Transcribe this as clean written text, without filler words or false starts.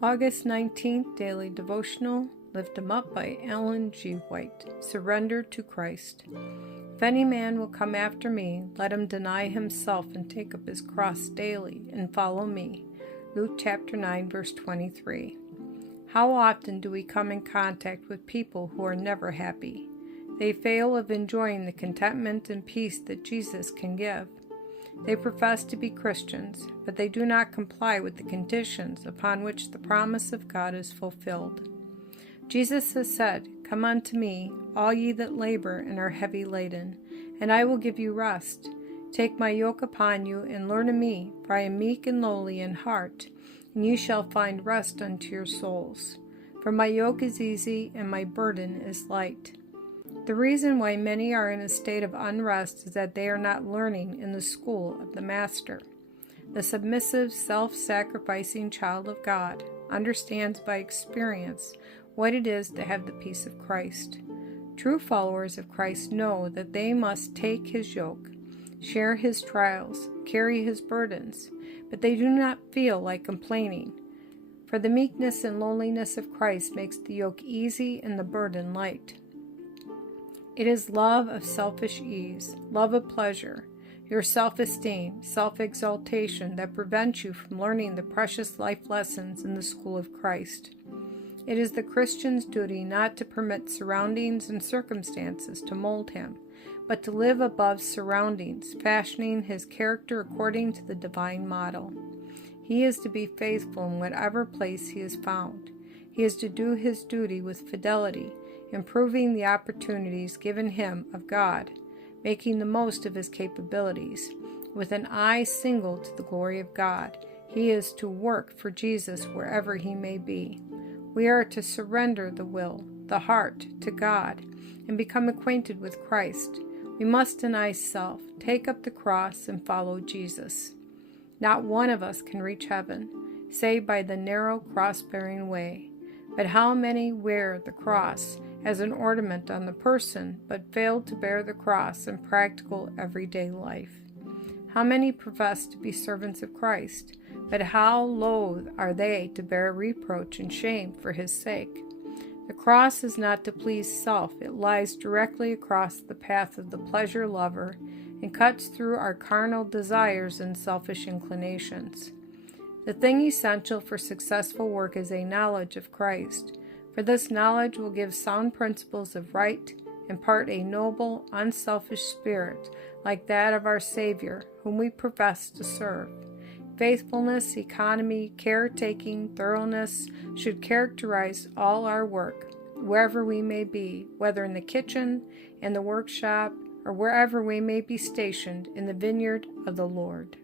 August 19th, Daily Devotional, Lift 'em Up by Ellen G. White. Surrender to Christ. If any man will come after me, let him deny himself and take up his cross daily and follow me. Luke chapter 9, verse 23. How often do we come in contact with people who are never happy? They fail of enjoying the contentment and peace that Jesus can give. They profess to be Christians, but they do not comply with the conditions upon which the promise of God is fulfilled. Jesus has said, "Come unto me, all ye that labor and are heavy laden, and I will give you rest. Take my yoke upon you, and learn of me, for I am meek and lowly in heart, and ye shall find rest unto your souls. For my yoke is easy, and my burden is light." The reason why many are in a state of unrest is that they are not learning in the school of the Master. The submissive, self-sacrificing child of God understands by experience what it is to have the peace of Christ. True followers of Christ know that they must take his yoke, share his trials, carry his burdens, but they do not feel like complaining. For the meekness and lowliness of Christ makes the yoke easy and the burden light. It is love of selfish ease, love of pleasure, your self-esteem, self-exaltation that prevents you from learning the precious life lessons in the school of Christ. It is the Christian's duty not to permit surroundings and circumstances to mold him, but to live above surroundings, fashioning his character according to the divine model. He is to be faithful in whatever place he is found. He is to do his duty with fidelity, improving the opportunities given him of God, making the most of his capabilities. With an eye single to the glory of God, he is to work for Jesus wherever he may be. We are to surrender the will, the heart, to God, and become acquainted with Christ. We must deny self, take up the cross, and follow Jesus. Not one of us can reach heaven, save by the narrow cross-bearing way. But how many wear the cross as an ornament on the person, but fail to bear the cross in practical everyday life? How many profess to be servants of Christ, but how loath are they to bear reproach and shame for his sake? The cross is not to please self. It lies directly across the path of the pleasure lover and cuts through our carnal desires and selfish inclinations. The thing essential for successful work is a knowledge of Christ, for this knowledge will give sound principles of right, impart a noble, unselfish spirit like that of our Savior, whom we profess to serve. Faithfulness, economy, caretaking, thoroughness should characterize all our work, wherever we may be, whether in the kitchen, in the workshop, or wherever we may be stationed in the vineyard of the Lord.